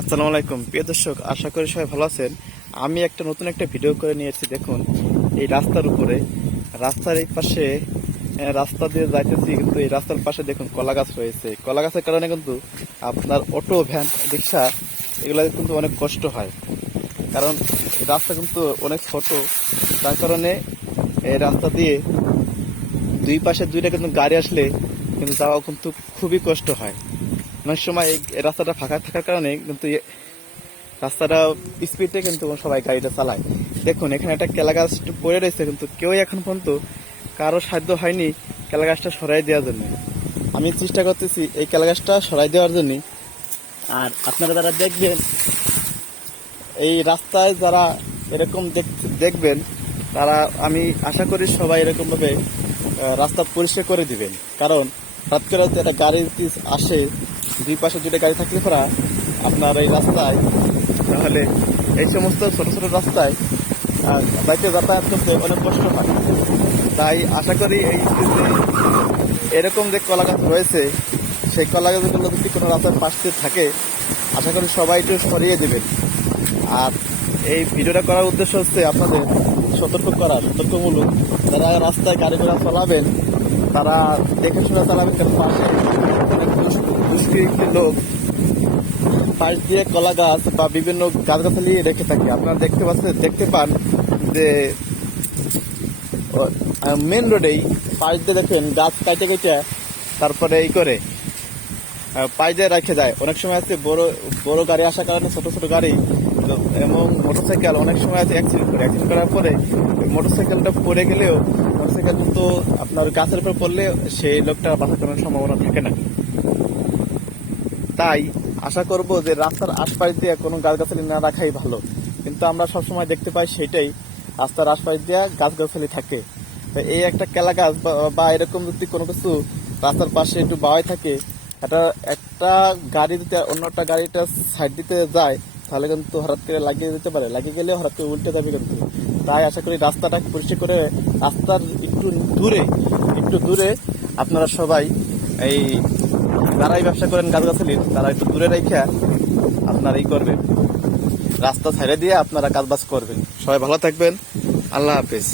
আসসালামু আলাইকুম প্রিয় দর্শক, আশা করি সবাই ভালো আছেন। আমি নতুন একটা ভিডিও করে নিয়ে এসেছি। দেখুন, এই রাস্তার উপরে, রাস্তার এই পাশে রাস্তা দিয়ে যাইতেছি, কিন্তু এই রাস্তার পাশে দেখুন কলা গাছ রয়েছে। কলা গাছের কারণে কিন্তু আপনার অটো, ভ্যান, রিক্সা এগুলো কিন্তু অনেক কষ্ট হয়, কারণ রাস্তা কিন্তু অনেক ছোট। তার কারণে এই রাস্তা দিয়ে দুই পাশে দুইটা কিন্তু গাড়ি আসলে কিন্তু যাওয়া কিন্তু খুবই কষ্ট হয়। অনেক সময় এই রাস্তাটা ফাঁকা থাকার কারণে কিন্তু রাস্তাটা স্পিডে কিন্তু সবাই গাড়িটা চালায়। দেখুন, এখানে একটা কেলা গাছ পড়ে রয়েছে, কিন্তু কেউ এখন পর্যন্ত কারো সাধ্য হয়নি কেলা গাছটা সরাই দেওয়ার জন্য। আমি চেষ্টা করতেছি এই কেলা গাছটা সরাই দেওয়ার জন্য। আর আপনারা যারা দেখবেন, এই রাস্তায় যারা এরকম দেখবেন, তারা, আমি আশা করি সবাই এরকমভাবে রাস্তা পরিষ্কার করে দিবেন। কারণ হঠাৎ করে একটা গাড়ি আসে, দুই পাশে দুটো গাড়ি থাকলে পরা আপনার এই রাস্তায়, তাহলে এই সমস্ত ছোট ছোট রাস্তায় বাইকে যাতায়াত করতে অনেক কষ্ট হয়। তাই আশা করি এই এরকম যে কলা গাছ রয়েছে, সেই কলা গাছগুলো যদি কোনো রাস্তার পাশে থাকে, আশা করি সবাই একটু সরিয়ে দেবেন। আর এই ভিডিওটা করার উদ্দেশ্য হচ্ছে আপনাদের সতর্কমূলক। যারা রাস্তায় গাড়ি ঘোড়া চালাবেন, তারা দেখে শুনে চালাবেন, কারণ পাশে অনেক দুষ্কৃতী লোক পাশ দিয়ে কলা গাছ বা বিভিন্ন গাছগাছালি রেখে থাকে। আপনারা দেখতে পান যে মেন রোডেই পাশ দিয়ে দেখেন গাছ কাটে কেটে তারপরে এই করে পাশ দিয়ে রেখে যায়। অনেক সময় আছে বড় বড় গাড়ি আসার কারণে ছোট ছোট গাড়ি এবং মোটরসাইকেল অনেক সময় আছে অ্যাক্সিডেন্ট করার পরে মোটরসাইকেলটা পড়ে গেলেও, মোটরসাইকেল কিন্তু আপনার গাছের উপর পড়লে সেই লোকটা বাঁচার কোনো সম্ভাবনা থাকে না। তাই আশা করব যে রাস্তার আশপাশ দিয়ে কোনো গাছগাছালি না রাখাই ভালো। কিন্তু আমরা সবসময় দেখতে পাই সেটাই, রাস্তার আশপাশ দিয়ে গাছগাছালি থাকে। তো এই একটা কেলা গাছ বা এরকম যদি কোনো কিছু রাস্তার পাশে একটু বাওয়াই থাকে, একটা গাড়ি দিতে অন্য একটা গাড়িটা সাইড দিতে যায়, তাহলে কিন্তু হঠাৎ করে লাগিয়ে দিতে পারে, লাগিয়ে গেলে হঠাৎ করে উল্টে যাবে কিন্তু। তাই আশা করি রাস্তাটা পরিষ্কার করে রাস্তার একটু দূরে আপনারা সবাই, এই যারাই ব্যবসা করেন গাছগাছালির, তারা একটু দূরে রেখে আপনারা করবেন, রাস্তা ছেড়ে দিয়ে আপনারা কাজবাজ করবেন। সবাই ভালো থাকবেন। আল্লাহ হাফেজ।